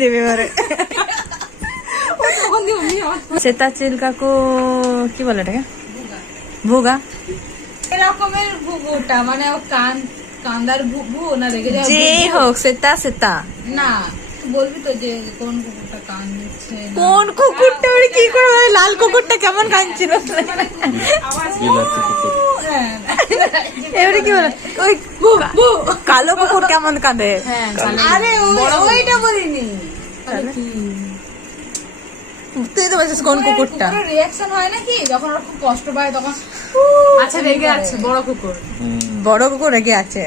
দেবে এবারে। সেতা চিল্কা কো কি বলে এটাকে? ভুগা। এরকমের ভুগুটা মানে ও কান্দার ভুগু না রেগে যায় যে হোক সেতা সেতা না, বলবি তো যে কোন কুকুরটা কাঁদছে। কোন কুকুরটা ওরে কি করে বলে? লাল কুকুরটা কেমন কাঁদছিল এবারে কি বলে? ওই কালো কুকুর কেমন কাঁদে? আরে ওইটা বলিনি। তুই তো বলছিস কোন কুকুরটা? রিঅ্যাকশন হয় নাকি যখন ওরা খুব কষ্ট পায় তখন? আচ্ছা রেগে আছে বড় কুকুর। বড় কুকুর রেগে আছে।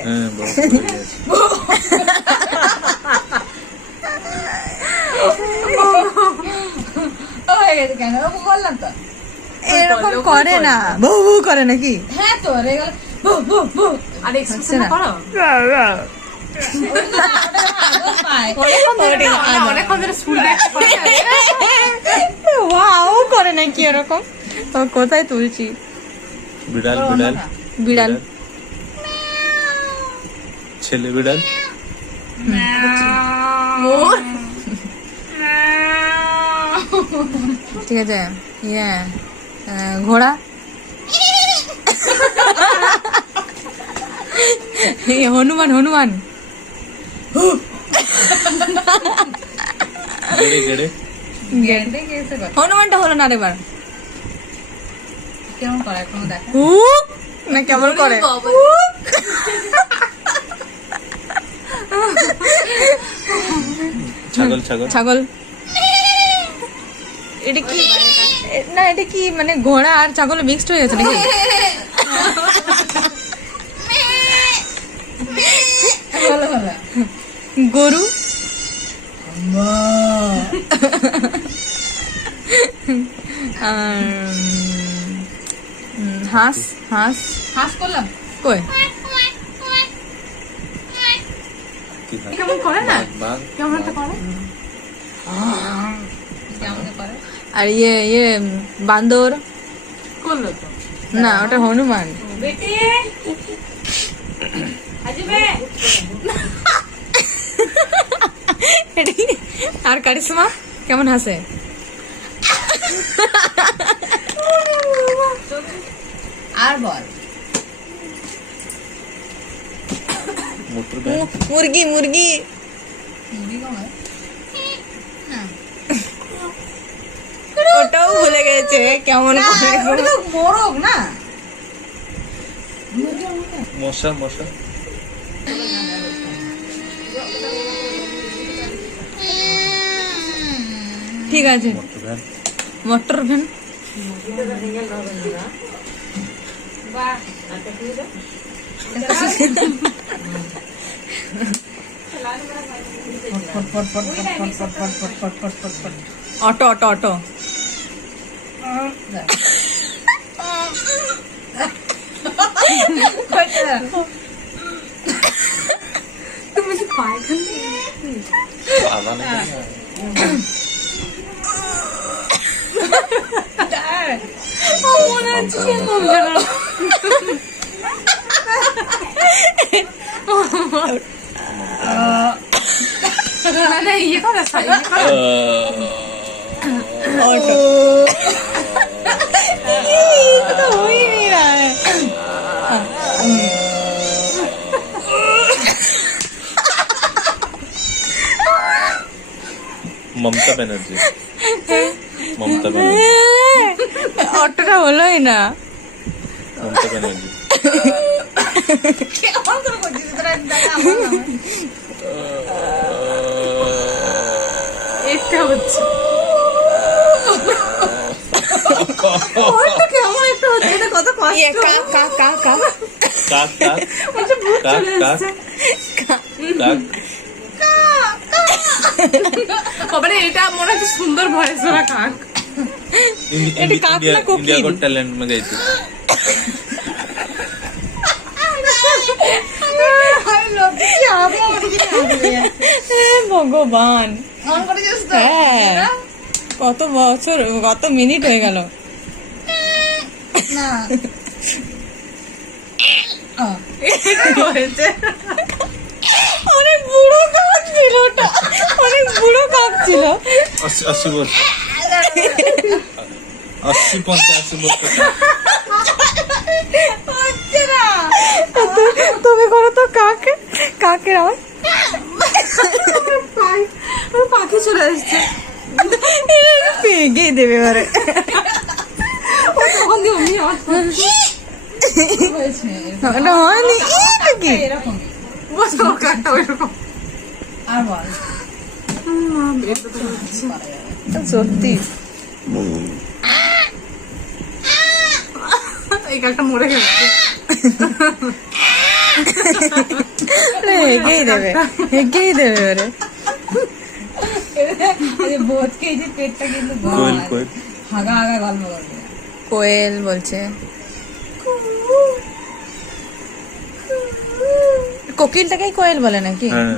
কেন ওরকম বললাম তো? এরকম করে না, বউ বউ করে নাকি? হ্যাঁ তো রেগে আর এক্সপ্রেশন করো। ওয়াও করে নাকি এরকম? কোথায় তুলছি? বিড়াল বিড়াল বিড়াল ছেলে বিড়াল ঠিক আছে। ইয়ে ঘোড়া হনুমান হনুমান গেড়ে গেড়ে হনুমানটা হলো না এবার। কেমন করে এখনো দেখো না কেমন করে? ছাগল ছাগল ছাগল। এটা কি? না এটা কি মানে ঘোড়া আর ছাগল মিক্সড হয়ে গেছে নাকি? ভালো ভালো। গরু আর হাঁস হাঁস হাস করলাম কই কেমন করে না? বাঘ কেমন একটা করে? কেমন করে? আর ইয়ে ইয়ে বান্দর করলো তো। না ওটা হনুমান। বেটি আজিবে আর কারিশমা কেমন হাসে? আর বল। মোটর ভ্যান মুরগি মুরগি ওটাও ভুলে গেছে কেমন করে। মোরগ না মশা মশা ঠিক আছে motor van motor van auto auto auto তুমি কি পায়খানা বাবা না মনে হচ্ছে মানে ইয়ে করে ऑटो ये तो हो ही नहीं रहा है। মমতা ব্যানার্জি মমতা ব্যানার্জি অটোটা হলোই না। মমতা ব্যানার্জি কেমন করে করছিস তোরা দেখা আমার এটা হচ্ছে ওইটা কেমন একটা হচ্ছে এটা কত কষ্ট। ये का का का का কাক কাক বলছে ভূত কাক চলে কাক এসেছে। কাক মানে এটা মনে হচ্ছে সুন্দর ভয়েস ওরা কাক। এটা কাক না কোকিল? इंडिया गॉट टैलेंट में गई थी ভগবান অন করে যাস তো হ্যাঁ কত বছর কত মিনিট হয়ে গেল। না হয়েছে অনেক বুড়ো কাজ ছিল ওটা, অনেক বুড়ো কাক ছিল। 80 বছর 80-85 বছর হচ্ছে না। তুমি করো তো কাকের আওয়াজ। পাখি চলে এসছে, পেয়ে দেবে এবারে। ও তখন দিয়ে অমনি আওয়াজ করছে। হয়েছে ওটা হয়নি, এটা কি? এরকম। বস কাকটা ওইরকম। আর বল, সত্যি এই কাকটা মরে গেছে। এগিয়েই দেবে এবারে। বোধকে এই যে পেটটা কিন্তু কোয়েল কোয়েল হাগা হাগা গল্প করবে। কোয়েল বলছে, কোকিলটাকেই কোয়েল বলে নাকি? হ্যাঁ